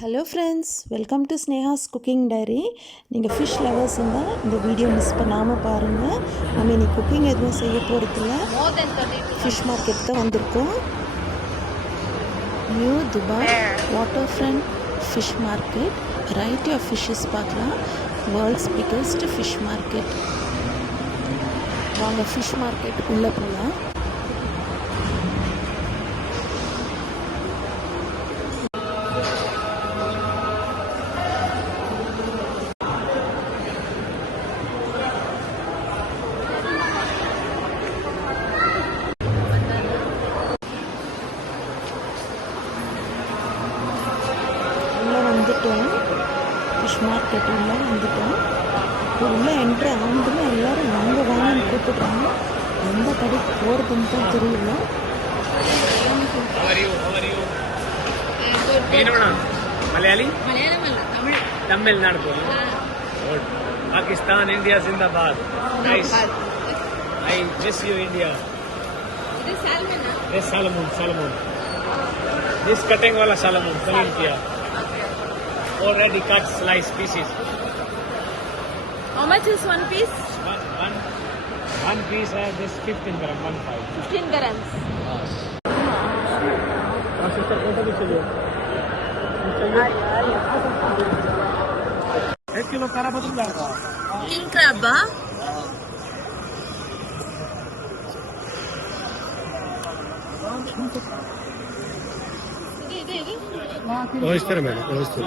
Hello friends, welcome to Sneha's cooking diary. நீங்கள் fish lovers இருந்தால் இந்த வீடியோ மிஸ் பண்ணாமல் பாருங்கள். நம்ம இன்னைக்கு குக்கிங் எதுவும் செய்ய போகிறதில்ல, ஃபிஷ் மார்க்கெட் தான் வந்திருக்கோம். New Dubai waterfront fish market. Variety of fishes பார்க்கலாம். World's biggest fish market. வாங்க ஃபிஷ் மார்க்கெட் உள்ளே போகலாம். வந்துட்டோம், ஃபிஷ் மார்க்கெட் உள்ளே வந்துட்டோம். உள்ளே என்ட்ரு ஆனதுமே எல்லோரும் வாங்க வாங்கன்னு கூப்பிடுறாங்க. எந்த கடைக்கு போகிறதுன்னு தான் தெரியல. மலையாளி தமிழ்நாடு पाकिस्तान इंडिया जिंदाबाद. Nice. I miss you India. This salmon. This cutting wala salmon clean kiya. Already cut slice pieces. How much is one piece? One piece है this 15 gram 15 grams. सिस्टर फोटो भी चाहिए. 1 किलो कारा बदल जाएगा. King crab, huh? Oyster मैंने oyster.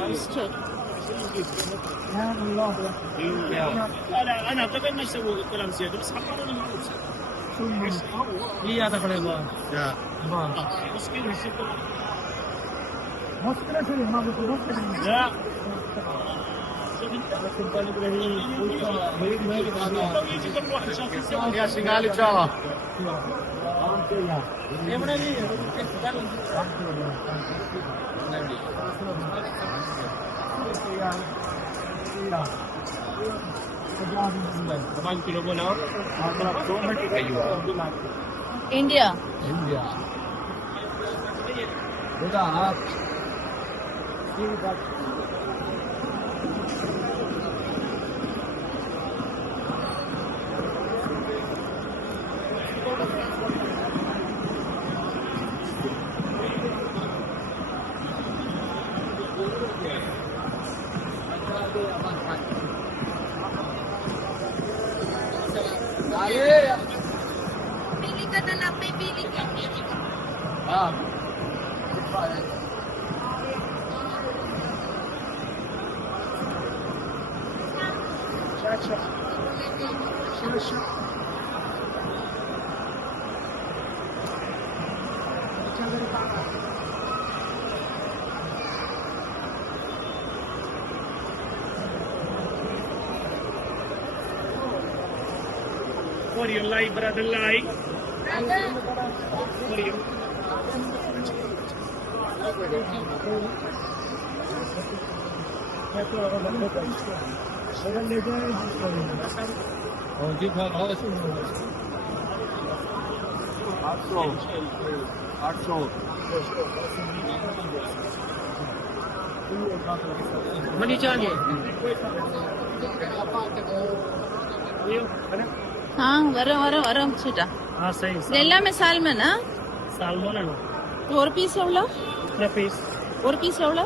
أنا أعتقد نفس الكلام زيادة بس حطوا لنا هي هذا كله ما مشكلة يا سنغالي جوا India. Pili ka na lang, may pili ka. For your life, brother, life. For you. Money चाहिए हाँ वरम सीटा. हाँ सही लेला में सालमन, हाँ? सालमन है ना. ஒரு பீஸ் எவ்வளோ? ஒரு பீஸ் எவ்வளோ?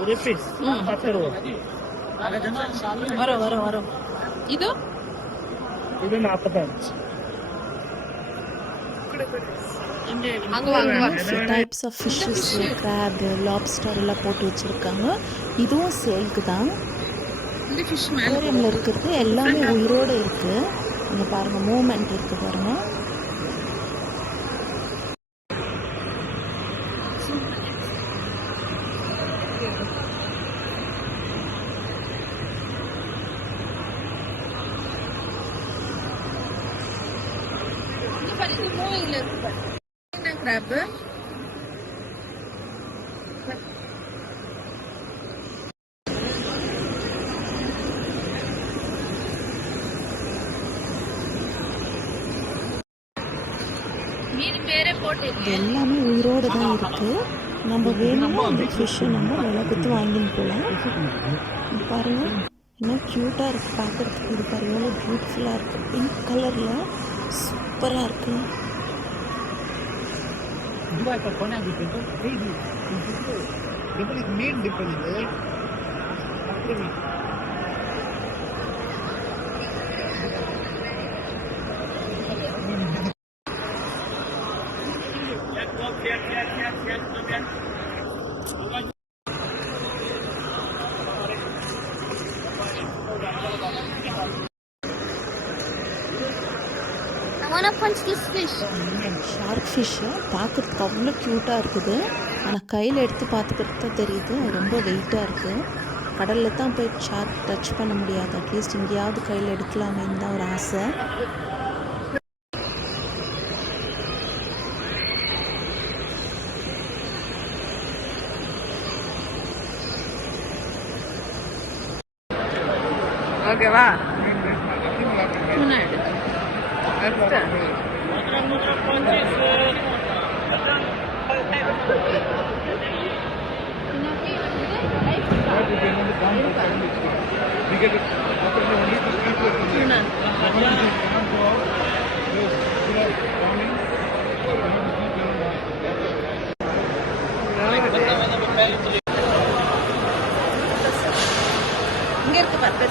ஒரு பீஸ் 10 ரூபா. வரும். இது 45. அங்கே வாங்க. Types of fishes, crab, lobster எல்லாம் போட்டு வச்சுருக்காங்க. இதுவும் சேலுக்கு தான். இந்த ஃபிஷ் அக்வேரியமில் இருக்கிறது எல்லாமே உயிரோடு இருக்குது. இங்கே பாருங்கள், மூமெண்ட் இருக்குது பாருங்கள். இது மூவிங்ல இருக்கு. என்ன கிராப்? மீன் பேரே போட்டு எல்லாமே உயிரோடு தான் இருக்குது. நம்ம வேணும்னா இந்த ஃபிஷ்ஷை நம்ம விலை கொடுத்து வாங்கின்னு போகலாம். பாருங்கள் என்ன க்யூட்டாக இருக்குது பார்க்குறதுக்கு. இது பாருங்கள் எவ்வளோ பியூட்டிஃபுல்லாக இருக்குது. பிங்க் கலரில் சூப்பராக இருக்குது. I wanna punch this fish. Shark fish பார்க்குறதுக்கு அவ்வளோ க்யூட்டாக இருக்குது. ஆனால் கையில் எடுத்து பார்த்துக்கிறது தான் தெரியுது ரொம்ப வெயிட்டாக இருக்குது. கடலில் தான் போய் ஷார்க் டச் பண்ண முடியாது. அட்லீஸ்ட் எங்கேயாவது கையில் எடுக்கலாமேன்னு தான் ஒரு ஆசை. ஓகேவா? tuna எடு. அடுத்து. இங்க இருக்கு பாரு.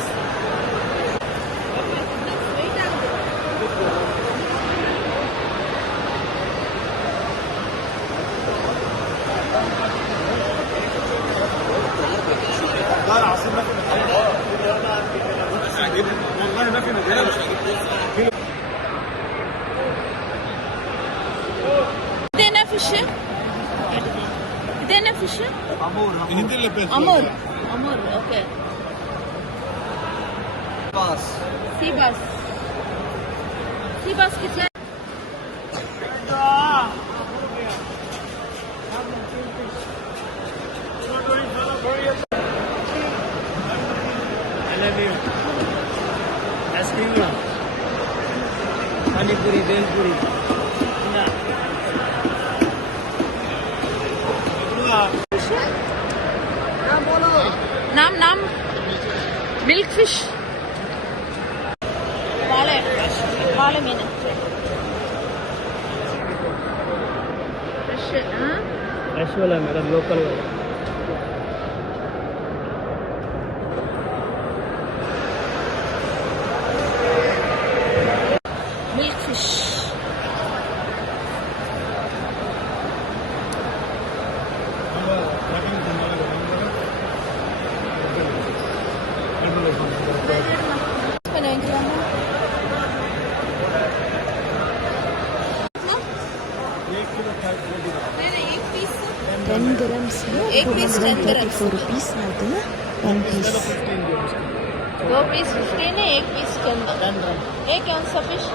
इदेना फिश अमूर अमूर ओके सी बास कितना आइसक्रीम पानी पूरी बेल पूरी नाम नाम मिल्क फिश वाले वाले मीन फ्रेश फ्रेश वाला मेरा लोकल वाला मिल्क फिश $10 $434 रुपीस आते हैं 1 पीस. 2 पीस 15 है, 1 पीस के अंदर एक कौन सा फिश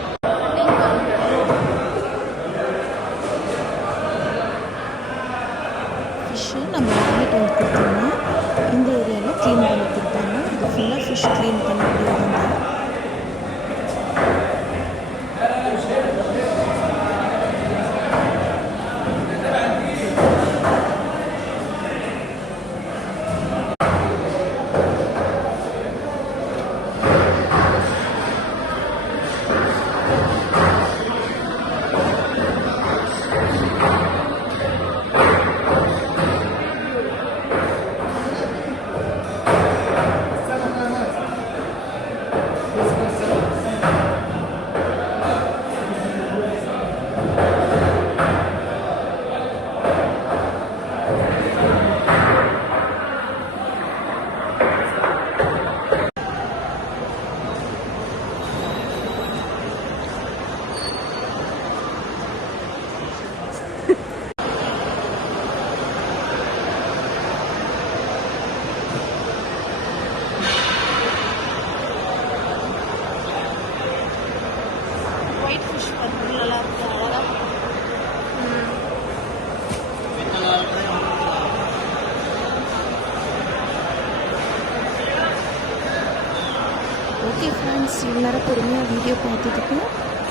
ஃபிஷ்ஷு நம்ம வாங்கிட்டு வந்து கொடுத்தோம்னா இந்த ஏரியாவில் க்ளீன் பண்ணி கொடுப்பாங்க. இது ஃபுல்லாக ஃபிஷ் க்ளீன் பண்ணக்கூடியது தான். ஒயிட் ஃபிஷ் வந்து நல்லா இருக்கும் அழகா ஓகே ஃப்ரெண்ட்ஸ், இவ்வளோ நேரம் பொறுமையாக வீடியோ பார்த்ததுக்கு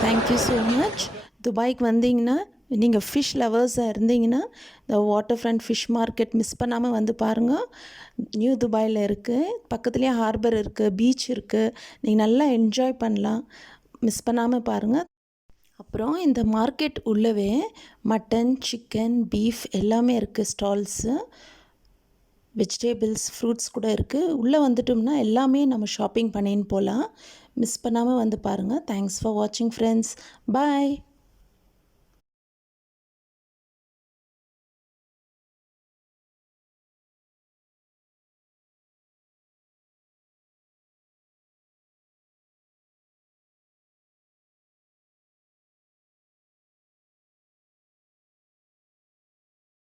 தேங்க்யூ ஸோ மச். துபாய்க்கு வந்தீங்கன்னா நீங்கள் ஃபிஷ் லவர்ஸாக இருந்தீங்கன்னா இந்த water front fish market miss பண்ணாமல் வந்து பாருங்கள். நியூ துபாயில் இருக்குது, பக்கத்துலேயே ஹார்பர் இருக்குது, பீச் இருக்குது, நீங்கள் நல்லா என்ஜாய் பண்ணலாம். மிஸ் பண்ணாமல் பாருங்கள். அப்புறம் இந்த மார்க்கெட் உள்ளவே மட்டன், சிக்கன், பீஃப் எல்லாமே இருக்குது ஸ்டால்ஸு. வெஜிடேபிள்ஸ், ஃப்ரூட்ஸ் கூட இருக்குது. உள்ளே வந்துட்டோம்னா எல்லாமே நம்ம ஷாப்பிங் பண்ணின்னு போகலாம். மிஸ் பண்ணாமல் வந்து பாருங்கள். தேங்க்ஸ் ஃபார் வாட்சிங் ஃப்ரெண்ட்ஸ். பாய்.